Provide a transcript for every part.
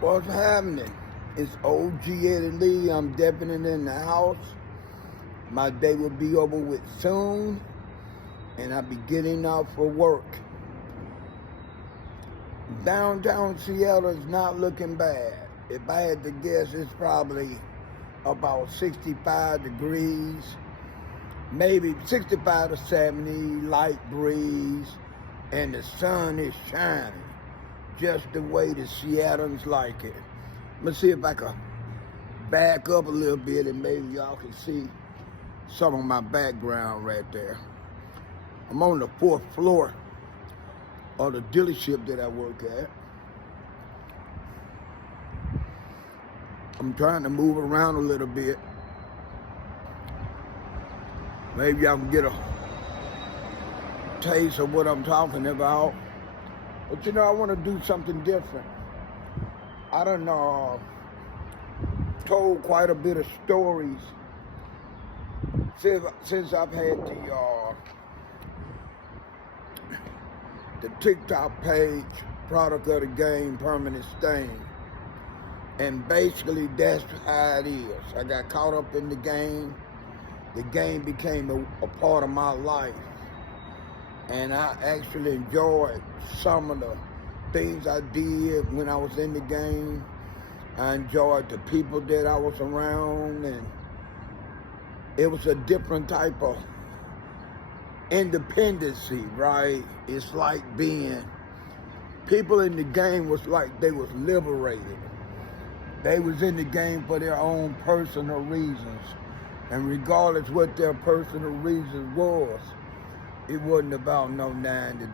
What's happening? It's OG Eddie Lee. I'm definitely in the house. My day will be over with soon, and I'll be getting out for work. Downtown Seattle is not looking bad. If I had to guess, it's probably about 65 degrees, maybe 65 to 70, light breeze, and the sun is shining just the way the Seattleans like it. Let's see if I can back up a little bit and maybe y'all can see some of my background right there. I'm on the 4th floor of the dealership that I work at. I'm trying to move around a little bit. Maybe y'all can get a taste of what I'm talking about. But you know, I want to do something different. I done told quite a bit of stories since I've had the TikTok page, Product of the Game5934. And basically that's how it is. I got caught up in the game. The game became a part of my life. And I actually enjoyed some of the things I did when I was in the game. I enjoyed the people that I was around, and it was a different type of independency, right? It's like people in the game was like they was liberated. They was in the game for their own personal reasons. And regardless what their personal reasons was, it wasn't about no 9 to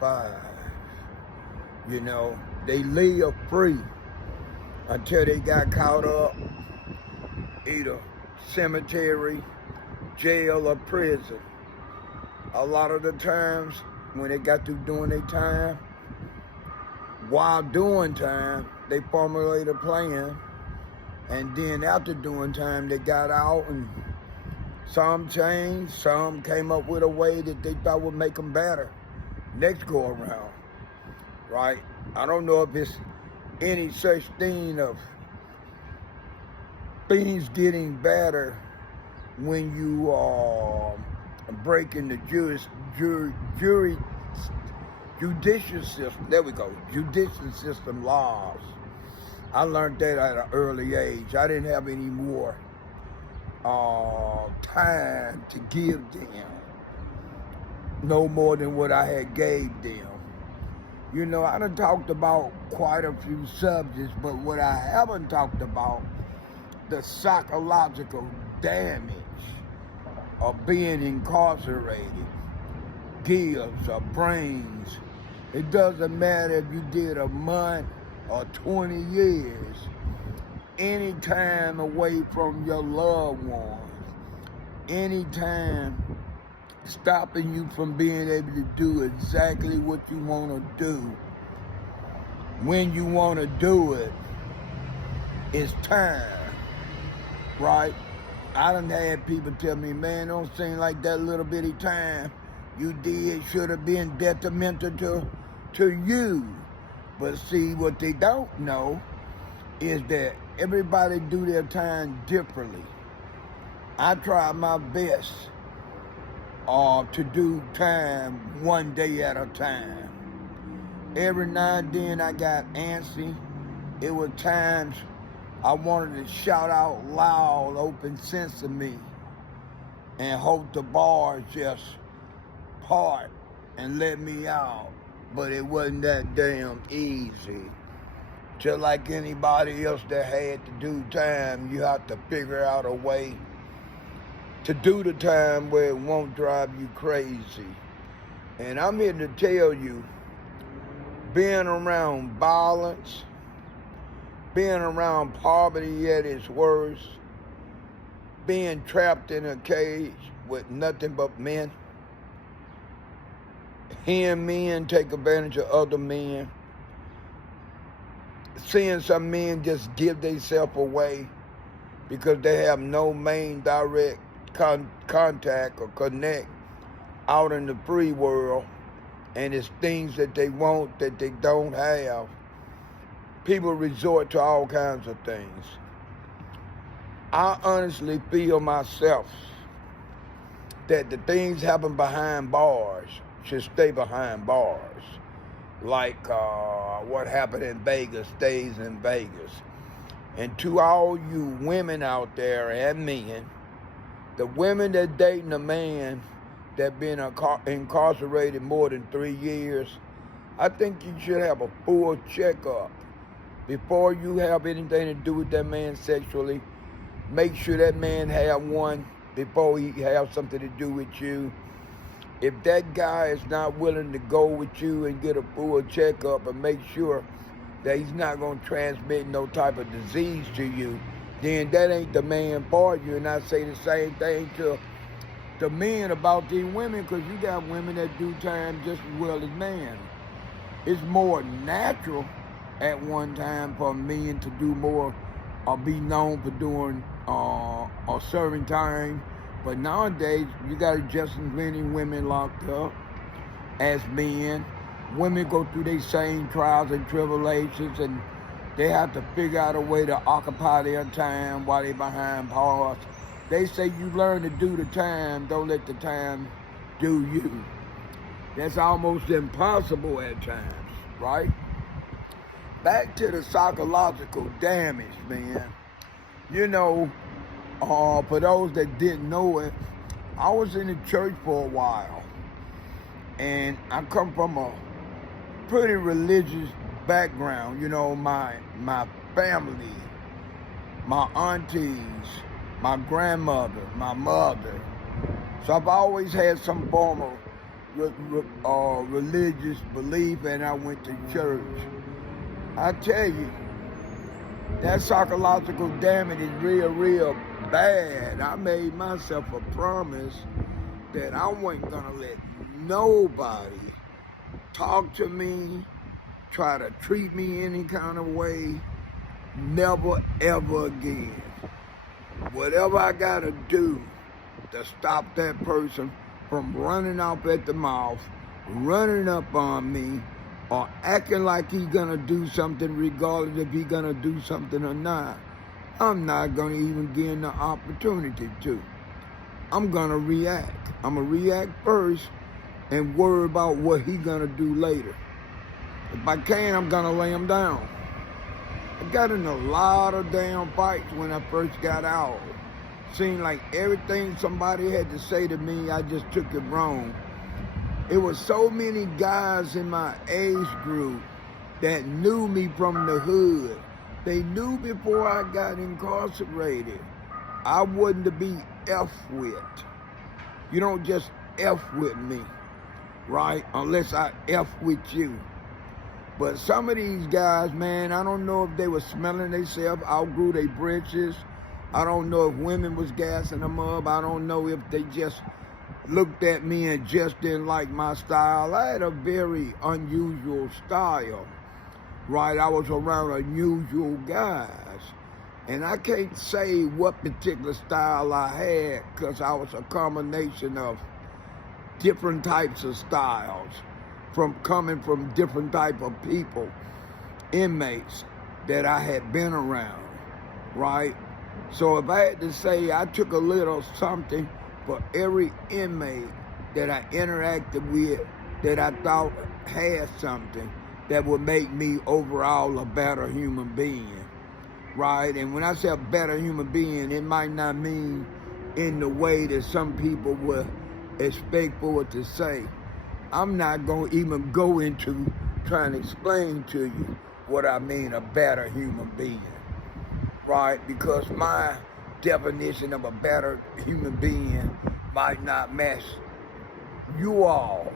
5. You know, they live free until they got caught up, either cemetery, jail, or prison. A lot of the times when they got through doing their time, while doing time, they formulated a plan, and then after doing time, they got out, and some changed, some came up with a way that they thought would make them better next go around, right? I don't know if it's any such thing of things getting better when you are breaking the judicial system. There we go, judicial system laws. I learned that at an early age. I didn't have any more time to give them, no more than what I had gave them. You know, I done talked about quite a few subjects, but what I haven't talked about, the psychological damage of being incarcerated gives or brings. It doesn't matter if you did a month or 20 years, any time away from your loved ones, any time stopping you from being able to do exactly what you want to do, when you want to do it, it's time, right? I done had people tell me, man, don't seem like that little bitty time you did should have been detrimental to you. But see, what they don't know is that everybody do their time differently. I try my best to do time one day at a time. Every now and then I got antsy. It was times I wanted to shout out loud, open sesame, and hope the bars just part and let me out. But it wasn't that damn easy. Just like anybody else that had to do time, you have to figure out a way to do the time where it won't drive you crazy. And I'm here to tell you, being around violence, being around poverty at its worst, being trapped in a cage with nothing but men, hearing men take advantage of other men, seeing some men just give themselves away because they have no main direct contact or connect out in the free world, and it's things that they want that they don't have. people resort to all kinds of things. I honestly feel myself that the things happen behind bars should stay behind bars. Like what happened in Vegas stays in Vegas. And to all you women out there and men, the women that dating a man that been incarcerated more than 3 years, I think you should have a full checkup before you have anything to do with that man sexually. Make sure that man have one before he have something to do with you. If that guy is not willing to go with you and get a full checkup and make sure that he's not going to transmit no type of disease to you, then that ain't the man for you. And I say the same thing to the men about these women, because you got women that do time just as well as men. It's more natural at one time for men to do more or be known for doing or serving time. But nowadays, you got just as many women locked up as men. Women go through their same trials and tribulations, and they have to figure out a way to occupy their time while they're behind bars. They say you learn to do the time, don't let the time do you. That's almost impossible at times, right? Back to the psychological damage, man. You know, for those that didn't know it, I was in the church for a while. And I come from a pretty religious background. You know, my family, my aunties, my grandmother, my mother. So I've always had some form of religious belief, and I went to church. I tell you, that psychological damage is real bad. I made myself a promise that I wasn't gonna let nobody talk to me, try to treat me any kind of way. Never, ever again. Whatever I gotta do to stop that person from running off at the mouth, running up on me, or acting like he's gonna do something regardless if he's gonna do something or not, I'm not gonna even give him the opportunity to. I'm gonna react. I'm gonna react first and worry about what he's gonna do later. If I can, I'm gonna lay him down. I got in a lot of damn fights when I first got out. Seemed like everything somebody had to say to me, I just took it wrong. It was so many guys in my age group that knew me from the hood. They knew before I got incarcerated, I wasn't to be F with. You don't just F with me, right? Unless I F with you. But some of these guys, man, I don't know if they were smelling themselves, outgrew their britches. I don't know if women was gassing them up. I don't know if they just looked at me and just didn't like my style. I had a very unusual style, right? I was around unusual guys. And I can't say what particular style I had because I was a combination of different types of styles, coming from different type of people, inmates that I had been around, right? So if I had to say, I took a little something for every inmate that I interacted with that I thought had something that would make me overall a better human being, right? And when I say a better human being, it might not mean in the way that some people would expect for it to say. I'm not going to even go into trying to explain to you what I mean a better human being, right? Because my definition of a better human being might not match you all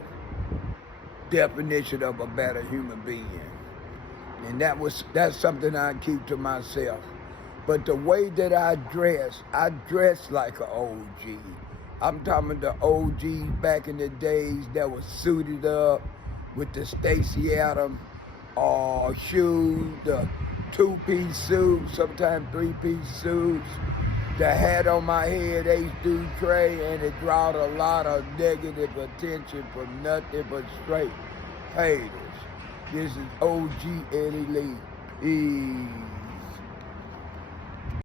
definition of a better human being. And that's something I keep to myself. But the way that I dress like an OG. I'm talking the OGs back in the days that was suited up with the Stacey Adams shoes, the two-piece suits, sometimes three-piece suits, the hat on my head, Ace Dude Trey, and it brought a lot of negative attention from nothing but straight haters. This is OG Eddie Lee. He